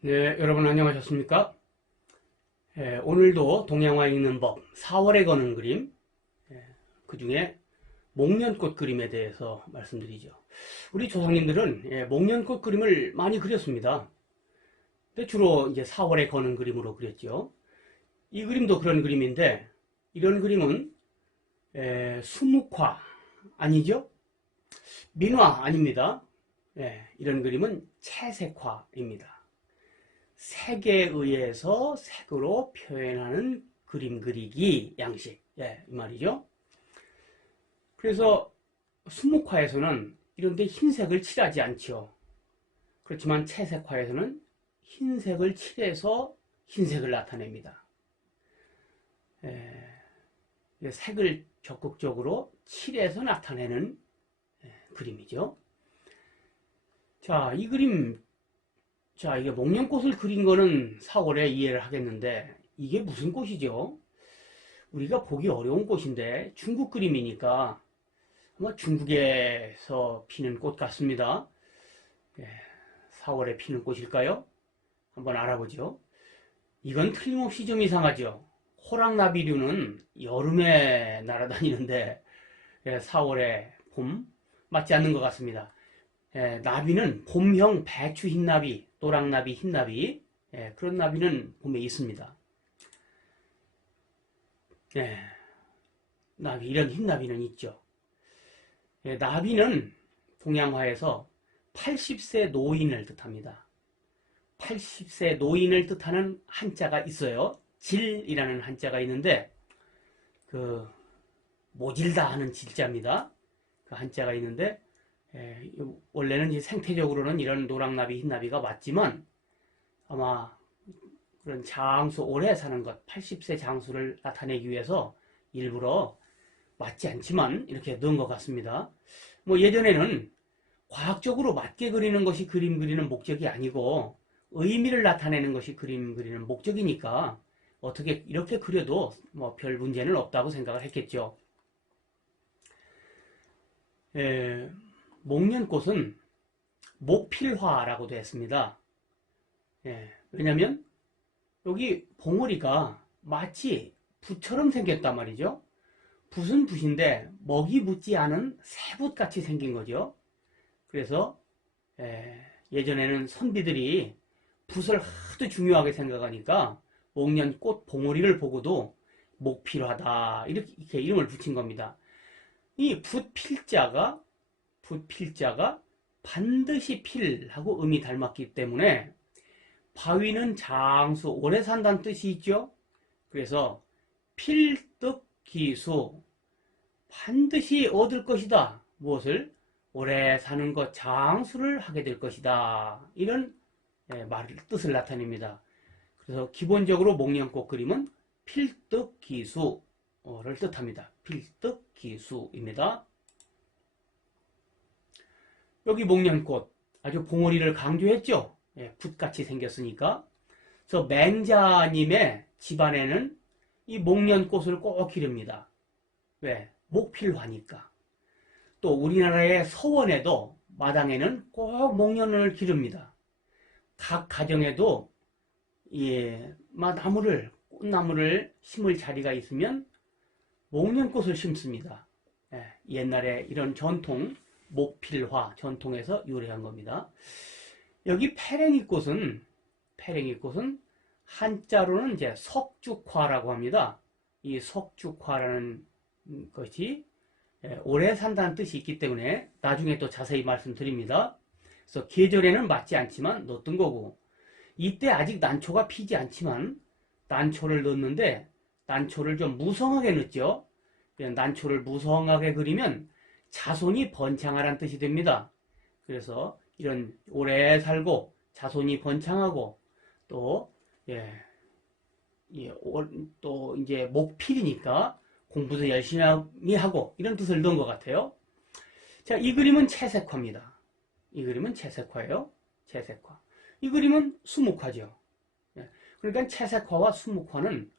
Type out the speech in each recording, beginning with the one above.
네, 여러분 안녕하셨습니까? 오늘도 동양화 읽는 법 4월에 거는 그림, 그 중에 목련꽃 그림에 대해서 말씀드리죠. 우리 조상님들은 목련꽃 그림을 많이 그렸습니다. 근데 주로 이제 4월에 거는 그림으로 그렸죠. 이 그림도 그런 그림인데, 이런 그림은 수묵화 아니죠? 민화 아닙니다. 이런 그림은 채색화입니다. 색에 의해서 색으로 표현하는 그림 그리기 양식, 이 말이죠. 그래서 수묵화에서는 이런데 흰색을 칠하지 않죠. 그렇지만 채색화에서는 흰색을 칠해서 흰색을 나타냅니다. 색을 적극적으로 칠해서 나타내는 그림이죠. 자, 이 그림, 이게 목련꽃을 그린 거는 4월에 이해를 하겠는데, 이게 무슨 꽃이죠? 우리가 보기 어려운 꽃인데, 중국 그림이니까 아마 중국에서 피는 꽃 같습니다. 4월에 피는 꽃일까요? 한번 알아보죠. 이건 틀림없이 좀 이상하죠. 호랑나비류는 여름에 날아다니는데 4월에 봄? 맞지 않는 것 같습니다. 나비는 봄형 배추 흰나비, 노랑나비, 흰나비, 그런 나비는 봄에 있습니다. 나비, 이런 흰나비는 있죠. 나비는 동양화에서 80세 노인을 뜻합니다. 80세 노인을 뜻하는 한자가 있어요. 질이라는 한자가 있는데, 그 모질다 하는 질자입니다. 그 한자가 있는데, 원래는 이제 생태적으로는 이런 노랑나비, 흰나비가 맞지만 아마 그런 장수, 오래 사는 것, 80세 장수를 나타내기 위해서 일부러 맞지 않지만 이렇게 넣은 것 같습니다. 뭐 예전에는 과학적으로 맞게 그리는 것이 그림 그리는 목적이 아니고 의미를 나타내는 것이 그림 그리는 목적이니까 어떻게 이렇게 그려도 뭐 별 문제는 없다고 생각을 했겠죠. 목련꽃은 목필화라고도 했습니다. 왜냐면 여기 봉오리가 마치 붓처럼 생겼단 말이죠. 붓은 붓인데 먹이 붙지 않은 새붓같이 생긴 거죠. 그래서 예전에는 선비들이 붓을 하도 중요하게 생각하니까 목련꽃 봉오리를 보고도 목필화다 이렇게 이름을 붙인 겁니다. 이 붓필자가 반드시 필하고 음이 닮았기 때문에 바위는 장수, 오래 산다는 뜻이 있죠. 그래서 필득기수, 반드시 얻을 것이다. 무엇을? 오래 사는 것, 장수를 하게 될 것이다. 이런 뜻을 나타냅니다. 그래서 기본적으로 목련꽃 그림은 필득기수를 뜻합니다. 필득기수입니다. 여기 목련꽃 아주 봉오리를 강조했죠. 붓같이 생겼으니까. 그래서 맹자님의 집안에는 이 목련꽃을 꼭 기릅니다. 왜? 목필화니까. 또 우리나라의 서원에도 마당에는 꼭 목련을 기릅니다. 각 가정에도 꽃나무를 심을 자리가 있으면 목련꽃을 심습니다. 옛날에 이런 목필화 전통에서 유래한 겁니다. 여기 페랭이꽃은 한자로는 이제 석죽화라고 합니다. 이 석죽화라는 것이 오래 산다는 뜻이 있기 때문에 나중에 또 자세히 말씀드립니다. 그래서 계절에는 맞지 않지만 넣었던 거고, 이때 아직 난초가 피지 않지만 난초를 넣었는데 난초를 좀 무성하게 넣었죠. 난초를 무성하게 그리면 자손이 번창하라는 뜻이 됩니다. 그래서 이런 오래 살고 자손이 번창하고 또 또 이제 목필이니까 공부도 열심히 하고 이런 뜻을 넣은 것 같아요. 자, 이 그림은 채색화입니다. 이 그림은 채색화예요. 채색화. 이 그림은 수묵화죠. 그러니까 채색화와 수묵화는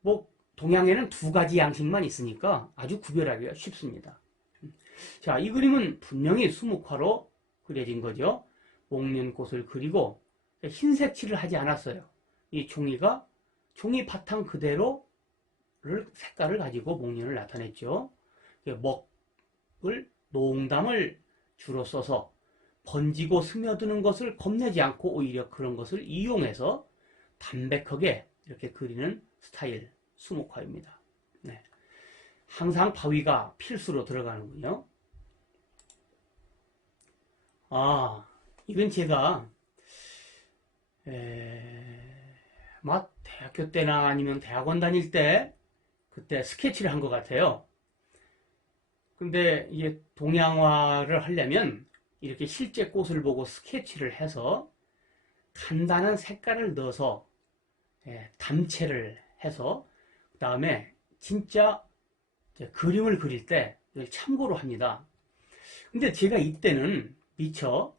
뭐 동양에는 두 가지 양식만 있으니까 아주 구별하기가 쉽습니다. 자, 이 그림은 분명히 수묵화로 그려진 거죠. 목련꽃을 그리고 흰색 칠을 하지 않았어요. 이 종이가 종이 바탕 그대로를 색깔을 가지고 목련을 나타냈죠. 먹을 농담을 주로 써서 번지고 스며드는 것을 겁내지 않고 오히려 그런 것을 이용해서 담백하게 이렇게 그리는 스타일 수묵화입니다. 네. 항상 바위가 필수로 들어가는군요. 이건 제가 대학교 때나 아니면 대학원 다닐 때 그때 스케치를 한 것 같아요. 근데 이게 동양화를 하려면 이렇게 실제 꽃을 보고 스케치를 해서 간단한 색깔을 넣어서 담채를 해서 그 다음에 진짜 그림을 그릴 때 이걸 참고로 합니다. 근데 제가 이때는 미처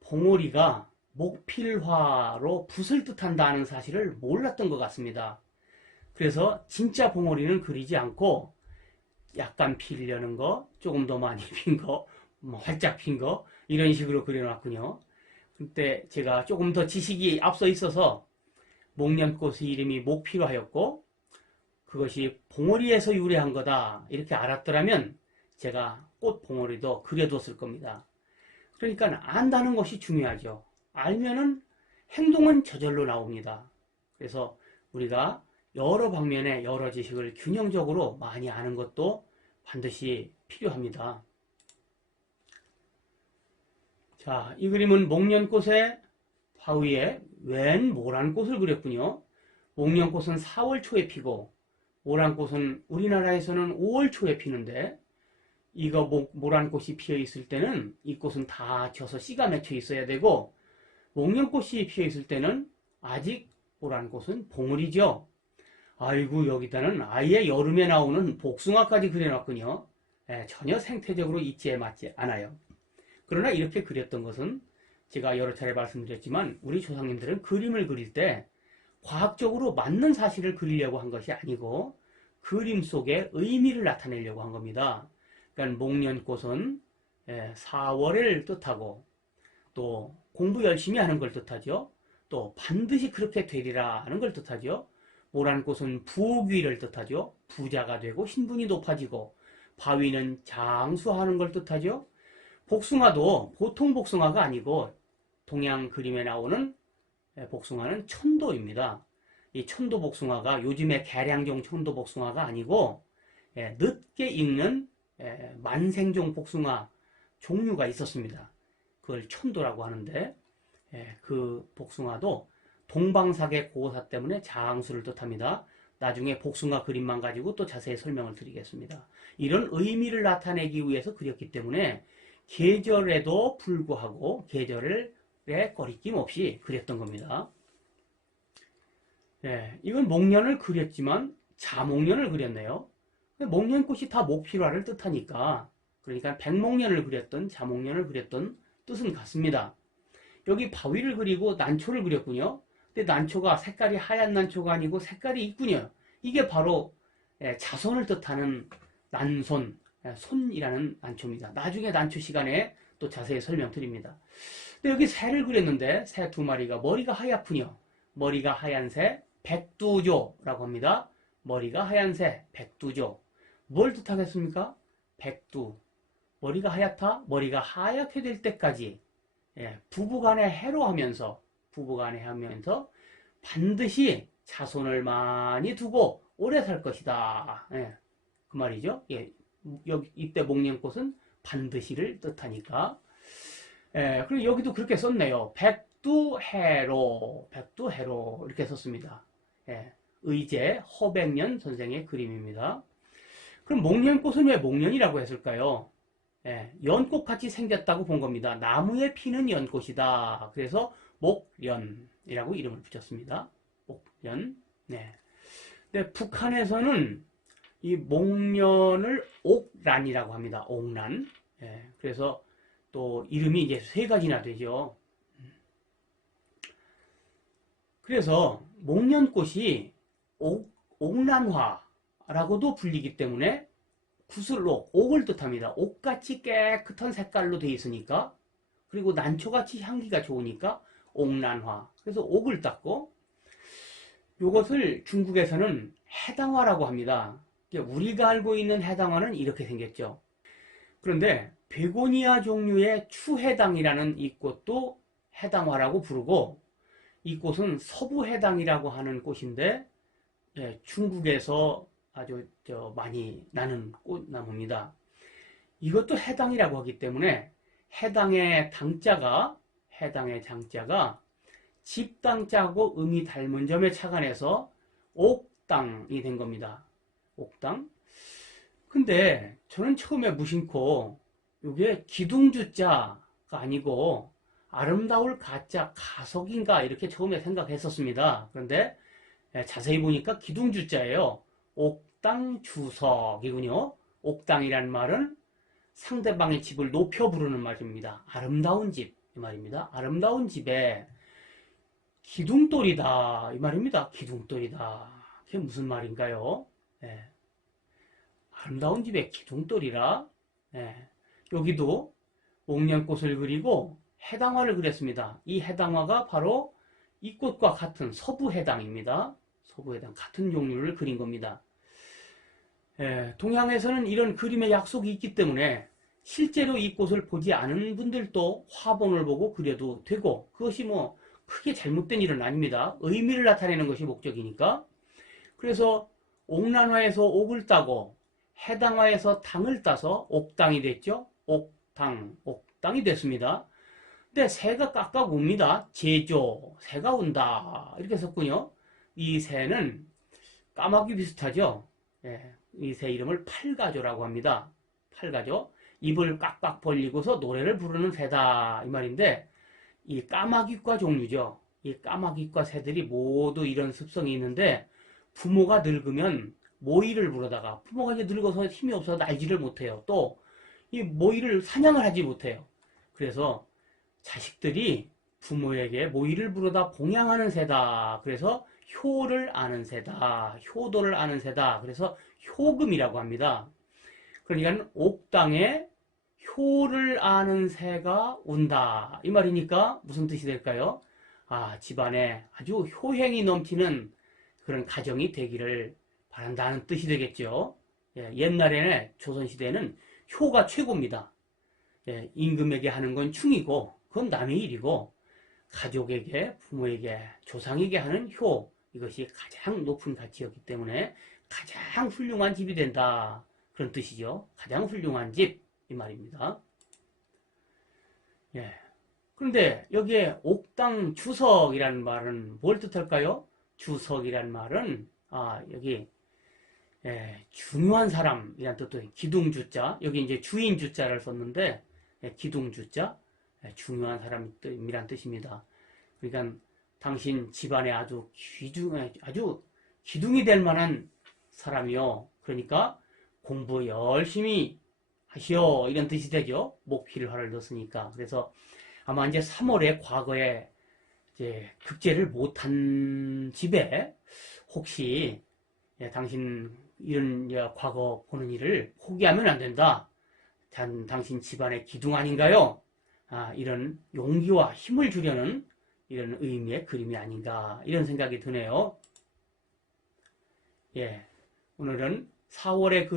봉오리가 목필화로 붓을 뜻한다는 사실을 몰랐던 것 같습니다. 그래서 진짜 봉오리는 그리지 않고 약간 피려는 거, 조금 더 많이 핀 거, 활짝 핀 거 이런 식으로 그려놨군요. 그때 제가 조금 더 지식이 앞서 있어서 목련꽃의 이름이 목필화였고 그것이 봉오리에서 유래한 거다 이렇게 알았더라면 제가 꽃 봉오리도 그려뒀을 겁니다. 그러니까 안다는 것이 중요하죠. 알면은 행동은 저절로 나옵니다. 그래서 우리가 여러 방면의 여러 지식을 균형적으로 많이 아는 것도 반드시 필요합니다. 자, 이 그림은 목련꽃의 바위에 웬 모란꽃을 그렸군요. 목련꽃은 4월 초에 피고 모란꽃은 우리나라에서는 5월 초에 피는데 이거 모란꽃이 피어 있을 때는 이 꽃은 다 져서 씨가 맺혀 있어야 되고 목련꽃이 피어 있을 때는 아직 모란꽃은 봉우리죠. 아이고 여기다는 아예 여름에 나오는 복숭아까지 그려놨군요. 전혀 생태적으로 이치에 맞지 않아요. 그러나 이렇게 그렸던 것은 제가 여러 차례 말씀드렸지만 우리 조상님들은 그림을 그릴 때 과학적으로 맞는 사실을 그리려고 한 것이 아니고 그림 속에 의미를 나타내려고 한 겁니다. 그러니까 목련꽃은 4월을 뜻하고 또 공부 열심히 하는 걸 뜻하죠. 또 반드시 그렇게 되리라 하는 걸 뜻하죠. 모란꽃은 부귀를 뜻하죠. 부자가 되고 신분이 높아지고 바위는 장수하는 걸 뜻하죠. 복숭아도 보통 복숭아가 아니고 동양 그림에 나오는 복숭아는 천도입니다. 이 천도 복숭아가 요즘의 계량종 천도 복숭아가 아니고 늦게 익는 만생종 복숭아 종류가 있었습니다. 그걸 천도라고 하는데 그 복숭아도 동방사계 고사 때문에 장수를 뜻합니다. 나중에 복숭아 그림만 가지고 또 자세히 설명을 드리겠습니다. 이런 의미를 나타내기 위해서 그렸기 때문에 계절에도 불구하고 계절에 꺼리낌 없이 그렸던 겁니다. 이건 목련을 그렸지만 자목련을 그렸네요. 목련꽃이 다 목필화를 뜻하니까 그러니까 백목련을 그렸던 자목련을 그렸던 뜻은 같습니다. 여기 바위를 그리고 난초를 그렸군요. 근데 난초가 색깔이 하얀 난초가 아니고 색깔이 있군요. 이게 바로 자손을 뜻하는 난손, 손이라는 난초입니다. 나중에 난초 시간에 또 자세히 설명드립니다. 근데 여기 새를 그렸는데 새 두 마리가 머리가 하얗군요. 머리가 하얀 새 백두조라고 합니다. 머리가 하얀 새 백두조. 뭘 뜻하겠습니까? 백두. 머리가 하얗다? 머리가 하얗게 될 때까지 부부간에 해로하면서 반드시 자손을 많이 두고 오래 살 것이다. 그 말이죠. 여기 이때 목련꽃은 반드시를 뜻하니까. 그리고 여기도 그렇게 썼네요. 백두해로 이렇게 썼습니다. 의제 허백년 선생의 그림입니다. 그럼 목련꽃은 왜 목련이라고 했을까요? 연꽃같이 생겼다고 본 겁니다. 나무에 피는 연꽃이다. 그래서 목련이라고 이름을 붙였습니다. 목련. 근데 북한에서는 이 목련을 옥란이라고 합니다. 옥란. 그래서 또 이름이 이제 세 가지나 되죠. 그래서 목련꽃이 옥란화라고도 불리기 때문에 구슬록, 옥을 뜻합니다. 옥같이 깨끗한 색깔로 되어 있으니까 그리고 난초같이 향기가 좋으니까 옥난화. 그래서 옥을 땄고, 이것을 중국에서는 해당화라고 합니다. 우리가 알고 있는 해당화는 이렇게 생겼죠. 그런데 베고니아 종류의 추해당이라는 이 꽃도 해당화라고 부르고, 이 꽃은 서부해당이라고 하는 꽃인데, 예, 중국에서 아주 많이 나는 꽃나무입니다. 이것도 해당이라고 하기 때문에 해당의 장자가 집당자하고 음이 닮은 점에 착안해서 옥당이 된 겁니다. 옥당. 근데 저는 처음에 무심코 이게 기둥주자가 아니고 아름다울 가자 가석인가 이렇게 처음에 생각했었습니다. 그런데 자세히 보니까 기둥주자예요. 옥당주석이군요. 옥당이란 말은 상대방의 집을 높여 부르는 말입니다. 아름다운 집 이 말입니다. 아름다운 집에 기둥돌이다 이 말입니다. 기둥돌이다. 그게 무슨 말인가요? 네. 아름다운 집에 기둥돌이라. 네. 여기도 옥년꽃을 그리고 해당화를 그렸습니다. 이 해당화가 바로 이 꽃과 같은 서부해당입니다. 서부해당 같은 종류를 그린 겁니다. 동양에서는 이런 그림의 약속이 있기 때문에 실제로 이 꽃을 보지 않은 분들도 화본을 보고 그려도 되고, 그것이 뭐 크게 잘못된 일은 아닙니다. 의미를 나타내는 것이 목적이니까. 그래서 옥난화에서 옥을 따고 해당화에서 당을 따서 옥당이 됐죠. 옥당이 됐습니다. 근데 새가 깍깍 웁니다. 제조, 새가 온다 이렇게 썼군요. 이 새는 까마귀 비슷하죠. 예, 이 새 이름을 팔가조라고 합니다. 팔가조. 입을 깍깍 벌리고서 노래를 부르는 새다 이 말인데, 이 까마귀과 종류죠. 이 까마귀과 새들이 모두 이런 습성이 있는데, 부모가 늙으면 모이를 부르다가 부모가 이제 늙어서 힘이 없어서 날지를 못해요. 또 이 모이를 사냥을 하지 못해요. 그래서 자식들이 부모에게 모이를 부르다 봉양하는 새다. 그래서 효를 아는 새다. 효도를 아는 새다. 그래서 효금이라고 합니다. 그러니까 옥당에 효를 아는 새가 온다 이 말이니까 무슨 뜻이 될까요? 아, 집안에 아주 효행이 넘치는 그런 가정이 되기를 바란다는 뜻이 되겠죠. 예, 옛날에는 조선시대에는 효가 최고입니다. 예, 임금에게 하는 건 충이고 그건 남의 일이고, 가족에게, 부모에게, 조상에게 하는 효, 이것이 가장 높은 가치였기 때문에 가장 훌륭한 집이 된다 그런 뜻이죠. 가장 훌륭한 집 이 말입니다. 예. 그런데 여기에 옥당 주석이라는 말은 뭘 뜻할까요? 주석이라는 말은 여기 중요한 사람이란 뜻도 기둥주자, 여기 이제 주인 주자를 썼는데 기둥주자, 중요한 사람이란 뜻입니다. 그러니까 당신 집안에 아주 기둥이 될 만한 사람이요. 그러니까 공부 열심히 하시오 이런 뜻이 되죠. 목필화를 넣었으니까. 그래서 아마 이제 3월에 과거에 이제 급제를 못한 집에 혹시 당신 이런 과거 보는 일을 포기하면 안 된다. 당신 집안의 기둥 아닌가요? 이런 용기와 힘을 주려는 이런 의미의 그림이 아닌가 이런 생각이 드네요. 예, 오늘은 4월에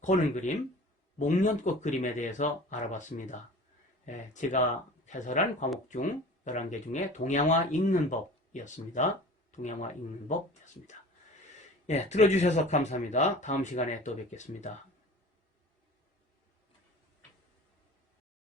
거는 그림 목련꽃 그림에 대해서 알아봤습니다. 제가 해설한 과목 중 11개 중에 동양화 읽는 법이었습니다. 동양화 읽는 법이었습니다. 예, 들어주셔서 감사합니다. 다음 시간에 또 뵙겠습니다.